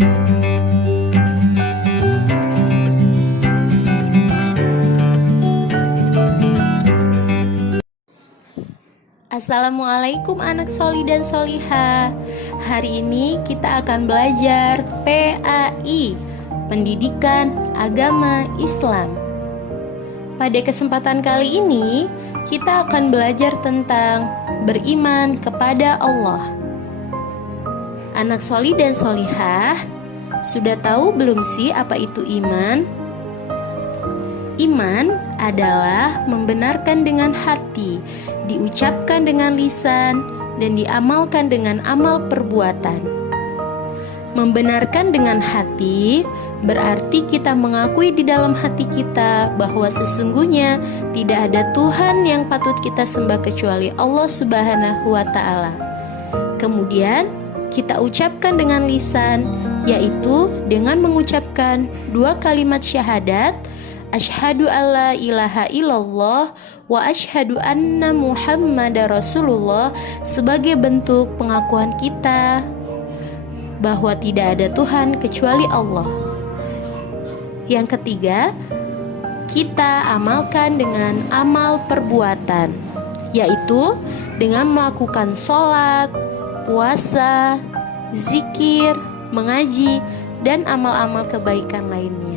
Assalamualaikum anak soli dan soliha. Hari ini kita akan belajar PAI, Pendidikan Agama Islam. Pada kesempatan kali ini kita akan belajar tentang beriman kepada Allah. Anak soli dan solihah, sudah tahu belum sih apa itu iman? Iman adalah membenarkan dengan hati, diucapkan dengan lisan, dan diamalkan dengan amal perbuatan. Membenarkan dengan hati berarti kita mengakui di dalam hati kita bahwa sesungguhnya tidak ada Tuhan yang patut kita sembah kecuali Allah Subhanahu wa Ta'ala. Kemudian kita ucapkan dengan lisan, yaitu dengan mengucapkan 2 kalimat syahadat, Asyhadu alla ilaha illallah wa asyhadu anna Muhammadar Rasulullah, sebagai bentuk pengakuan kita bahwa tidak ada Tuhan kecuali Allah. Yang ketiga, kita amalkan dengan amal perbuatan, yaitu dengan melakukan sholat, puasa, zikir, mengaji, dan amal-amal kebaikan lainnya.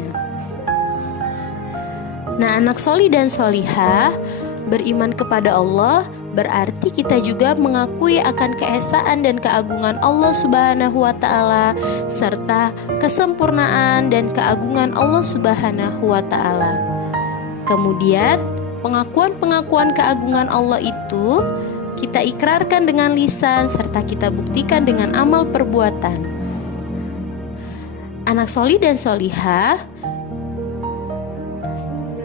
Nah, anak soli dan solihah, beriman kepada Allah berarti kita juga mengakui akan keesaan dan keagungan Allah Subhanahu wa Ta'ala, serta kesempurnaan dan keagungan Allah Subhanahu wa Ta'ala. Kemudian, pengakuan-pengakuan keagungan Allah itu kita ikrarkan dengan lisan serta kita buktikan dengan amal perbuatan. Anak soli dan solihah,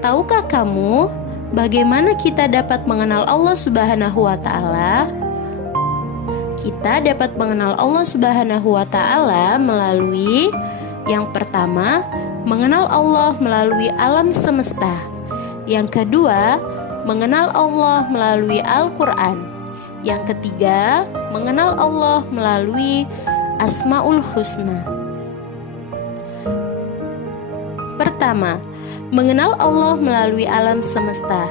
tahukah kamu bagaimana kita dapat mengenal Allah Subhanahu wa Ta'ala? Kita dapat mengenal Allah Subhanahu wa Ta'ala melalui yang pertama, mengenal Allah melalui alam semesta. Yang kedua, mengenal Allah melalui Al-Quran. Yang ketiga, mengenal Allah melalui Asmaul Husna. Pertama, mengenal Allah melalui alam semesta.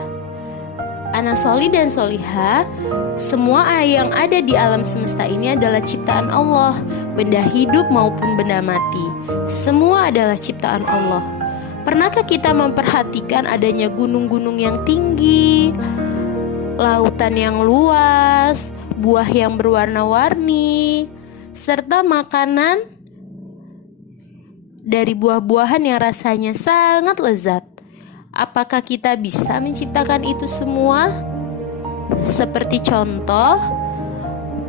Anak soli dan solihah, semua yang ada di alam semesta ini adalah ciptaan Allah, benda hidup maupun benda mati. Semua adalah ciptaan Allah. Pernahkah kita memperhatikan adanya gunung-gunung yang tinggi, lautan yang luas, buah yang berwarna-warni, serta makanan dari buah-buahan yang rasanya sangat lezat? Apakah kita bisa menciptakan itu semua? Seperti contoh,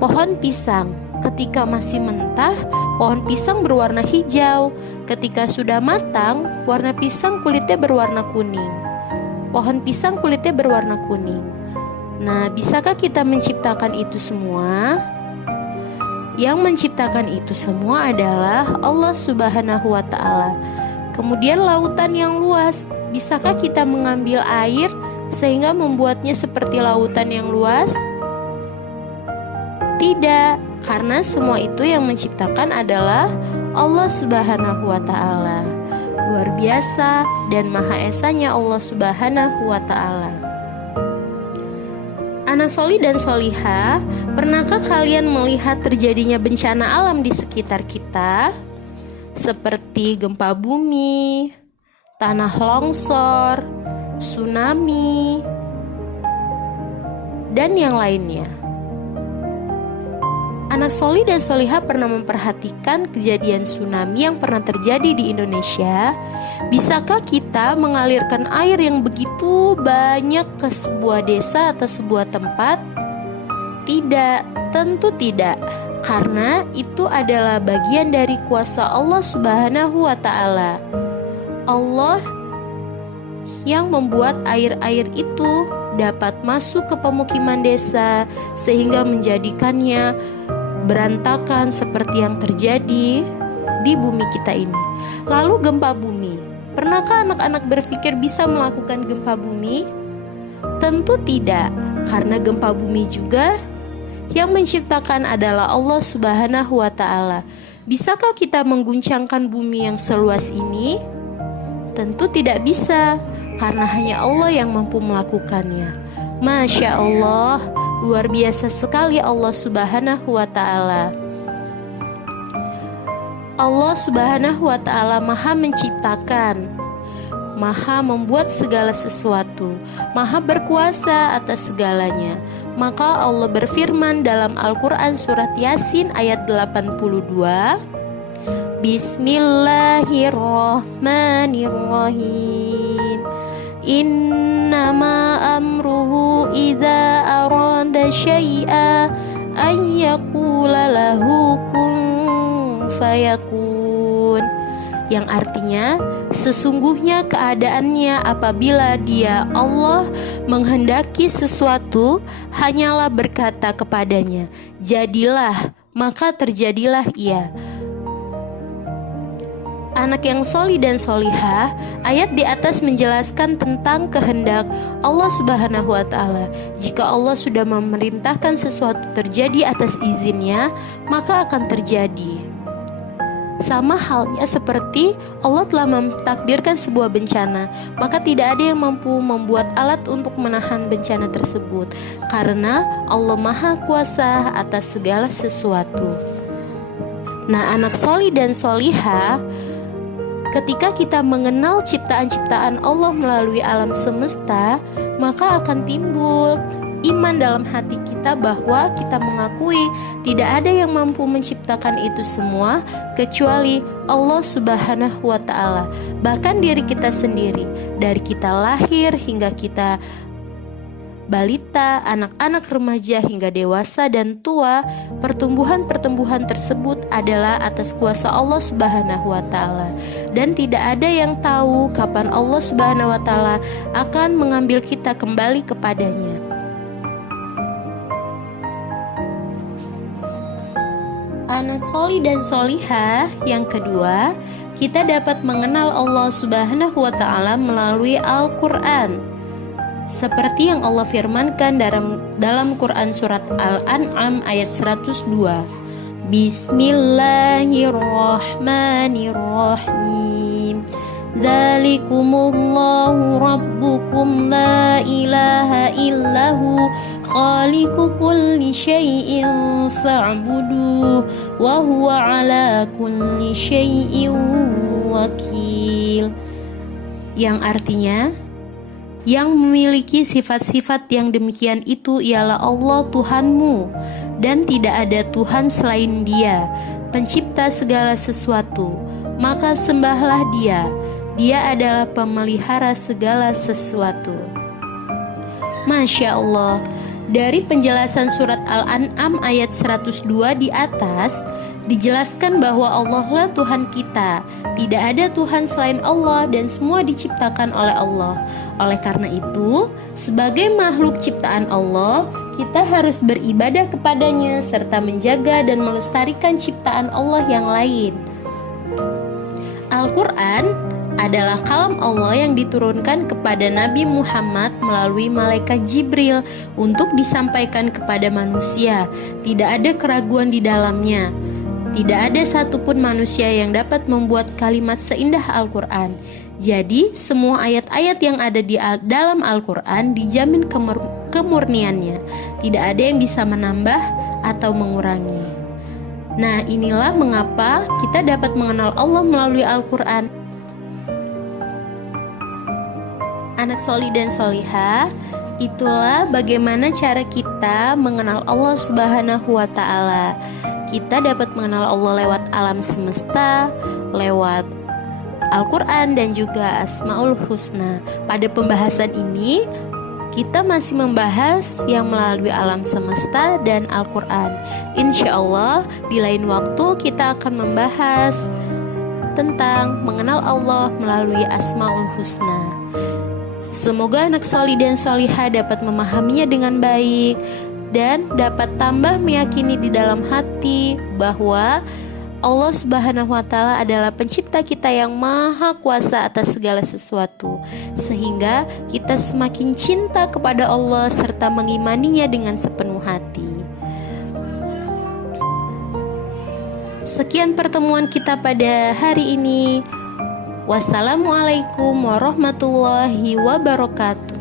pohon pisang. Ketika masih mentah, pohon pisang berwarna hijau. Ketika sudah matang, warna pisang kulitnya berwarna kuning. Pohon pisang kulitnya berwarna kuning. Nah, bisakah kita menciptakan itu semua? Yang menciptakan itu semua adalah Allah Subhanahu wa Ta'ala. Kemudian lautan yang luas, bisakah kita mengambil air sehingga membuatnya seperti lautan yang luas? Tidak, karena semua itu yang menciptakan adalah Allah Subhanahu wa Ta'ala. Luar biasa dan maha esanya Allah Subhanahu wa Ta'ala. Anak soli dan solihah, pernahkah kalian melihat terjadinya bencana alam di sekitar kita? Seperti gempa bumi, tanah longsor, tsunami, dan yang lainnya. Anak soli dan solihah pernah memperhatikan kejadian tsunami yang pernah terjadi di Indonesia. Bisakah kita mengalirkan air yang begitu banyak ke sebuah desa atau sebuah tempat? Tidak, tentu tidak. Karena itu adalah bagian dari kuasa Allah Subhanahu wa Ta'ala. Allah yang membuat air-air itu dapat masuk ke pemukiman desa sehingga menjadikannya berantakan seperti yang terjadi di bumi kita ini. Lalu gempa bumi, pernahkah anak-anak berpikir bisa melakukan gempa bumi? Tentu tidak, karena gempa bumi juga yang menciptakan adalah Allah Subhanahu wa Ta'ala. Bisakah kita mengguncangkan bumi yang seluas ini? Tentu tidak bisa, karena hanya Allah yang mampu melakukannya. Masya Allah, luar biasa sekali Allah Subhanahu wa Ta'ala. Allah Subhanahu wa Ta'ala Maha Menciptakan, Maha membuat segala sesuatu, Maha berkuasa atas segalanya. Maka Allah berfirman dalam Al-Quran surat Yasin ayat 82, Bismillahirrahmanirrahim. Innama amruhu idza arada syai'a ayyaqula lahu kun fayakun. Yang artinya, sesungguhnya keadaannya apabila Dia Allah menghendaki sesuatu, hanyalah berkata kepadanya, jadilah, maka terjadilah ia. Anak yang solih dan solihah, ayat di atas menjelaskan tentang kehendak Allah Subhanahu wa Ta'ala. Jika Allah sudah memerintahkan sesuatu terjadi atas izinnya, maka akan terjadi. Sama halnya seperti Allah telah mentakdirkan sebuah bencana, maka tidak ada yang mampu membuat alat untuk menahan bencana tersebut, karena Allah Maha Kuasa atas segala sesuatu. Nah, anak solih dan solihah, ketika kita mengenal ciptaan-ciptaan Allah melalui alam semesta, maka akan timbul iman dalam hati kita bahwa kita mengakui tidak ada yang mampu menciptakan itu semua kecuali Allah Subhanahu wa Ta'ala. Bahkan diri kita sendiri, dari kita lahir hingga kita balita, anak-anak, remaja hingga dewasa dan tua, pertumbuhan-pertumbuhan tersebut adalah atas kuasa Allah Subhanahu wa Ta'ala. Dan tidak ada yang tahu kapan Allah Subhanahu wa Ta'ala akan mengambil kita kembali kepadanya. Anak solih dan solihah yang kedua, kita dapat mengenal Allah Subhanahu wa Ta'ala melalui Al-Quran, seperti yang Allah firmankan dalam Quran surat Al-An'am ayat 102. Bismillahirrahmanirrahim. Dzalikumullahu rabbukum la ilaha illahu khaliqu kulli syai'in fa'buduh wa huwa ala kulli syai'in wakil. Yang artinya, yang memiliki sifat-sifat yang demikian itu ialah Allah Tuhanmu, dan tidak ada Tuhan selain Dia, pencipta segala sesuatu. Maka sembahlah Dia. Dia adalah pemelihara segala sesuatu. Masya Allah. Dari penjelasan surat Al-An'am ayat 102 di atas, dijelaskan bahwa Allah lah Tuhan kita. Tidak ada Tuhan selain Allah dan semua diciptakan oleh Allah. Oleh karena itu, sebagai makhluk ciptaan Allah, kita harus beribadah kepadanya serta menjaga dan melestarikan ciptaan Allah yang lain. Al-Quran adalah kalam Allah yang diturunkan kepada Nabi Muhammad melalui malaikat Jibril untuk disampaikan kepada manusia. Tidak ada keraguan di dalamnya. Tidak ada satupun manusia yang dapat membuat kalimat seindah Al-Quran. Jadi, semua ayat-ayat yang ada di dalam Al-Quran dijamin kemurniannya. Tidak ada yang bisa menambah atau mengurangi. Nah, inilah mengapa kita dapat mengenal Allah melalui Al-Quran. Anak solih dan solihah, itulah bagaimana cara kita mengenal Allah Subhanahu wa Ta'ala. Kita dapat mengenal Allah lewat alam semesta, lewat Al-Quran dan juga Asmaul Husna. Pada pembahasan ini, kita masih membahas yang melalui alam semesta dan Al-Quran. Insya Allah di lain waktu kita akan membahas tentang mengenal Allah melalui Asmaul Husna. Semoga anak solih dan solihah dapat memahaminya dengan baik dan dapat tambah meyakini di dalam hati bahwa Allah Subhanahu wa Ta'ala adalah pencipta kita yang maha kuasa atas segala sesuatu, sehingga kita semakin cinta kepada Allah serta mengimaninya dengan sepenuh hati. Sekian pertemuan kita pada hari ini. Wassalamualaikum warahmatullahi wabarakatuh.